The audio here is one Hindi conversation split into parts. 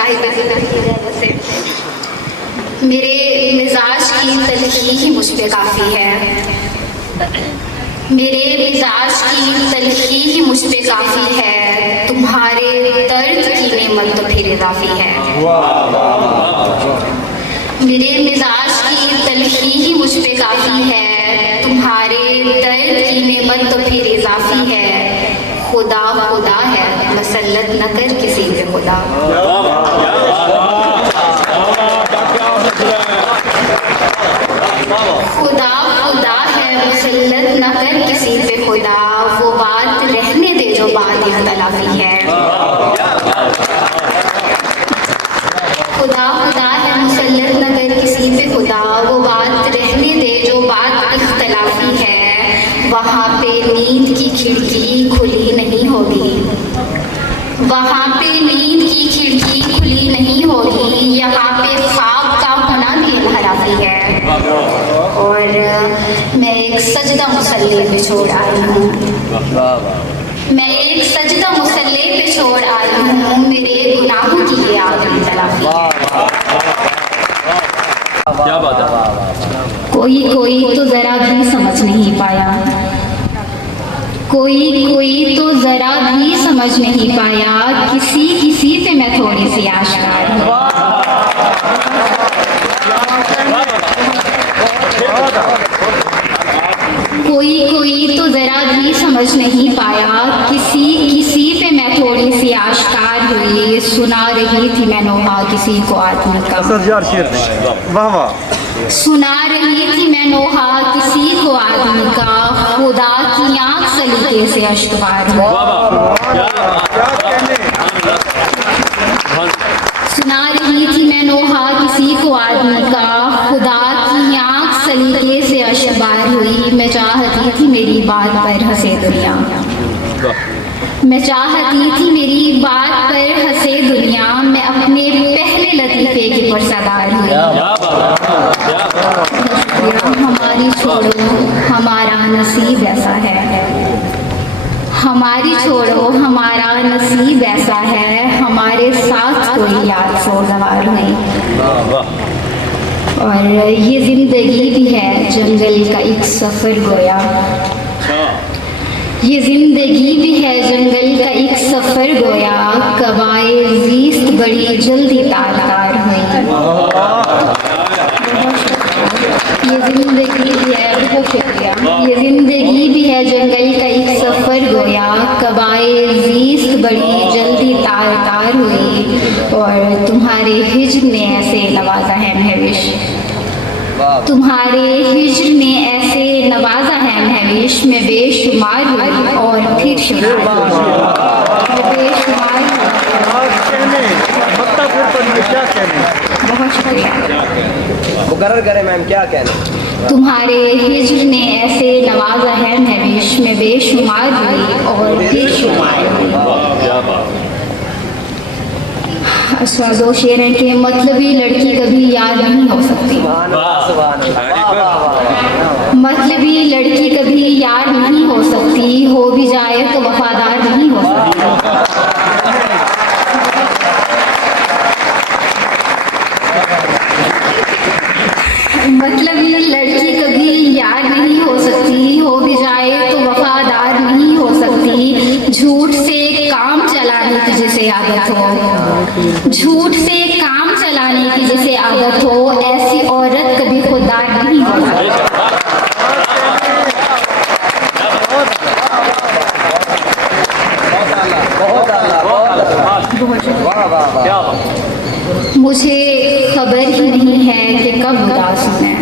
साहिब से मेरे मिजाज की तलखी ही मुझ पे काफ़ी है, मेरे मिजाज की तलखी ही मुझ पे काफ़ी है, तुम्हारे दर्द की नेमत तो फिर इजाफी है। मेरे मिजाज की तलखी ही मुझ पे काफ़ी है, तुम्हारे दर्द की नेमत तो फिर इजाफी है। खुदा खुदा है, मसल्लत न कर किसी पे खुदा। खुदा खुदा है, मसल्लत न कर किसी पे खुदा, वो बात रहने दे जो बात इख्तलाफी है। खुदा खुदा है, मसल्लत न कर किसी पे खुदा, वो बात रहने दे जो बात इख्तलाफी है। वहाँ पे नींद की खिड़की खुली नहीं होगी, वहाँ पे नींद की खिड़की खुली नहीं होगी, यहाँ पे ख्वाब का होना भी इनहराफी है। और मैं एक सजदा मुसल्ले पे छोड़ आई हूँ, मैं एक सजदा मुसल्ले पे छोड़ आई हूँ, मेरे गुनाहों की ये आखिरी तलाफी है। क्या बात है। कोई कोई तो जरा भी समझ नहीं पाया, कोई कोई तो जरा भी समझ नहीं पाया, किसी किसी पे मैं थोड़ी सी आश्कार हूँ। कोई कोई तो जरा भी समझ नहीं पाया, किसी किसी पे मैं थोड़ी सी आश्कार हुई। सुना रही थी मैं नोहा किसी को आदमी का, वाह वाह। सुना रही थी मैं नोहा किसी को आदमी का, खुदा की आँख सलीके से अश्कबार हुआ। सुना रही थी मैं नोहा किसी को आदमी का, खुदा की आँख सलीके से अश्कबार हुई। मैं चाहती थी मेरी बात पर हंसे दुनिया, मैं चाहती थी मेरी बात पर हंसे दुनिया, मैं अपने पहले लतीफे की पुरसदार हुई। हमारी छोड़ो हमारा नसीब ऐसा है, हमारी छोड़ो हमारा नसीब ऐसा है, हमारे साथ कोई याद सोगवार नहीं। और ये जिंदगी भी है जंगल का एक सफ़र गोया, ये जिंदगी भी है जंगल का एक सफ़र गोया, कबाए ज़ीस्त बड़ी जल्दी तार तार हुई। ये जिंदगी भी है, बहुत शुक्रिया। ये जिंदगी भी है जंगल का एक सफ़र गोया, कबाए ज़ीस्त बड़ी जल्दी तार तार हुई। और तुम्हारे हिज्र ने ऐसे नवाजा है महविश, तुम्हारे हिज्र ने ऐसे नवाजा है महविश, में बेशुमार हुई और फिर शुमार बेशुमार बहुत शुक्रिया। मुकर्रर करें मैम, क्या कहना। तुम्हारे हिज्र ने ऐसे नवाजा है महविश, में बेशुमार हुई और फिर शुमार हुई। अच्छा, दो शेर हैं कि मतलबी लड़की कभी यार नहीं हो सकती, मतलबी लड़की कभी यार नहीं हो सकती, हो भी जाए तो वफादार नहीं हो सकती। मतलबी लड़की कभी यार नहीं हो सकती, हो भी जाए तो वफादार नहीं हो सकती। झूठ से काम चलाने की जिसे आदत हो, झूठ से काम चलाने की जिसे आदत हो, ऐसी औरत कभी खुददार नहीं हो सकती। मुझे खबर ही नहीं है कि कब उदास हूँ मैं,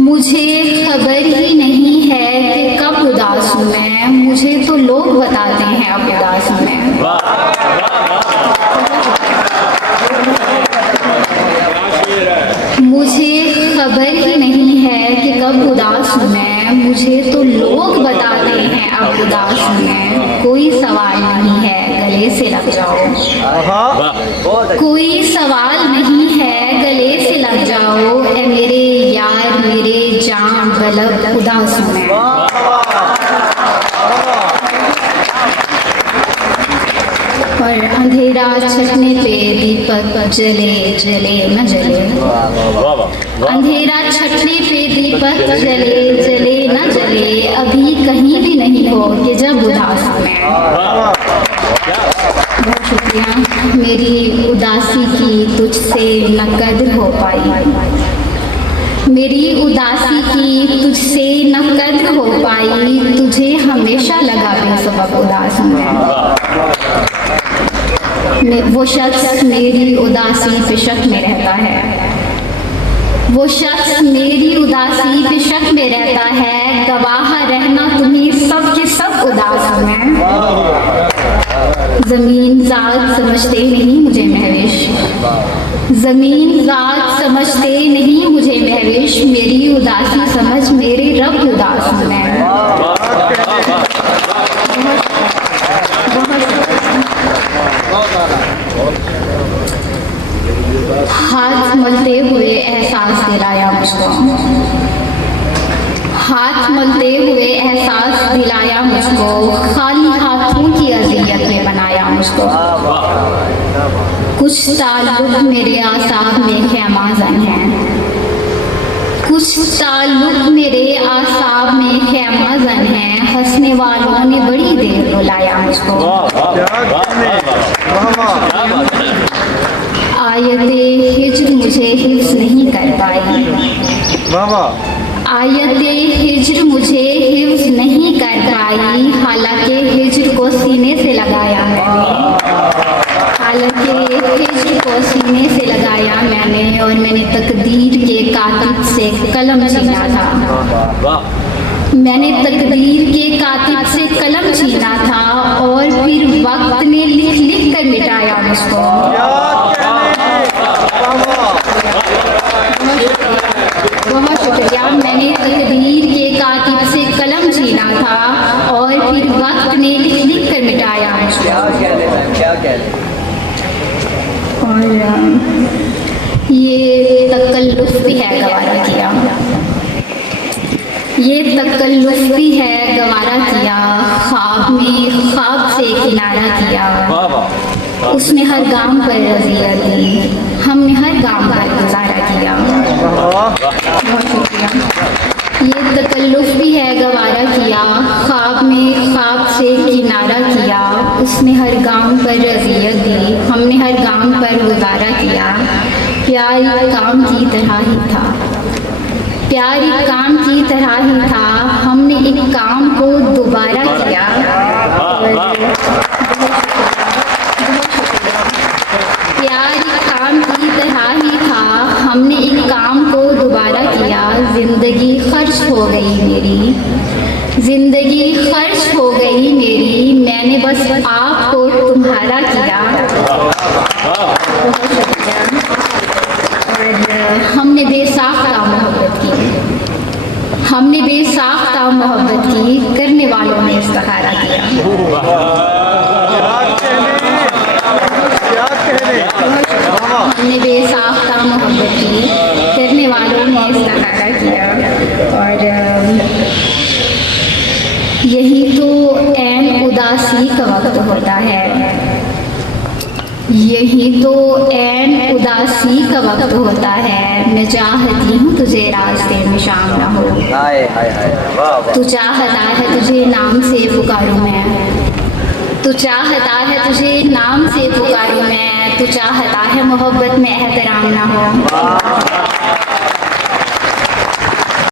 मुझे खबर ही नहीं है कि कब उदास हूँ मैं, मुझे तो लोग बताते हैं अब उदास हूँ मैं। मुझे खबर ही नहीं है कि कब उदास हूँ मैं, मुझे तो लोग बताते हैं अब उदास हूँ मैं। कोई सवाल नहीं है गले से लग जाओ, कोई सवाल नहीं है गले से लग जाओ, ए मेरे यार मेरे जान बलब उदास हूँ मैं। और अंधेरा छटने पे दीपक जले जले न जले, अंधेरा छटने पे दीपक जले जले न जले, अभी कहीं भी नहीं हो कि जब उदास हूँ मैं। बहुत शुक्रिया। मेरी उदासी की तुझसे न कद्र हो पाई, मेरी उदासी की तुझसे न कद्र हो पाई, तुझे हमेशा लगा बेसबब उदास हूँ मैं। वो शख्स मेरी उदासी पे शक में रहता है, वो शख्स मेरी उदासी पे शक में रहता है, गवाह रहना तुम्हें सब के सब उदास हूँ मैं। जमीन जात समझते नहीं मुझे महविश, जमीन जात समझते नहीं मुझे महविश, मेरी उदासी समझ मेरे रब उदास हूँ मैं। हाथ मलते हुए एहसास दिलाया मुझको, हाथ मलते हुए एहसास दिलाया मुझको, खाली हाथों की अज़ियत में बनाया मुझको। कुछ ताल्लुक मेरे आसाब में ख़ैमाज़न है, कुछ ताल्लुक मेरे आसाब में ख़ैमाज़न है, हंसने वालों ने बड़ी देर रुलाया मुझको। आयते हिज्र मुझे हिफ्ज़ नहीं कर पाई, आयते हिज्र मुझे हिफ्ज़ नहीं कर पाई, हालांकि हिज्र को सीने से लगाया मैंने, हालांकि हिज्र को सीने से लगाया मैंने, और मैंने तकदीर के कातिब से कलम छीना था, मैंने तकदीर के कातिब से कलम छीना था, और फिर वक्त ने लिख लिख कर मिटाया मुझको। बहुत शुक्रिया। मैंने तकदीर के कातिब से कलम छीना था, और फिर वक्त ने लिख लिख कर मिटाया मुझको। क्या कहने? और ये तकल्लुफ़ भी है गवारा किया, ये तकल्लुफ़ भी है गवारा किया, ख्वाब में ख्वाब से किनारा किया, उसने हर गाम पर रज़ियत दी, हमने हर गाम पर गुजारा किया। बहुत शुक्रिया। ये तकल्लुफ़ भी है गवारा किया, ख्वाब में ख्वाब से किनारा किया, उसने हर गाम पर रज़ियत दी, हमने हर गाम पर गुजारा किया। प्यार एक काम की तरह ही था, प्यार एक काम की तरह ही था, हमने एक काम को दोबारा किया। प्यार एक काम की तरह ही था, हमने एक काम को दोबारा किया, जिंदगी खर्च हो गई मेरी, जिंदगी खर्च हो गई मेरी, मैंने बस आपको तुम्हारा किया। बहुत शुक्रिया। और हमने बेसाख्ता मोहब्बत की, हमने बेसाख्ता मोहब्बत की, करने वालों ने इस्तिखारा किया। हमने बेसाख्ता मोहब्बत की, करने वालों ने इस्तिखारा किया। और यही तो ऐन उदासी का वक्त होता है, यही तो ऐन उदासी का वक्त होता है, मैं चाहती हूँ तुझे रास्ते में शाम ना हो, हाय हाय हाय, वाह वाह। तू चाहता है तुझे नाम से पुकारूं मैं, तू चाहता है तुझे नाम से पुकारूं मैं, तू चाहता है मोहब्बत में एहतराम ना हो।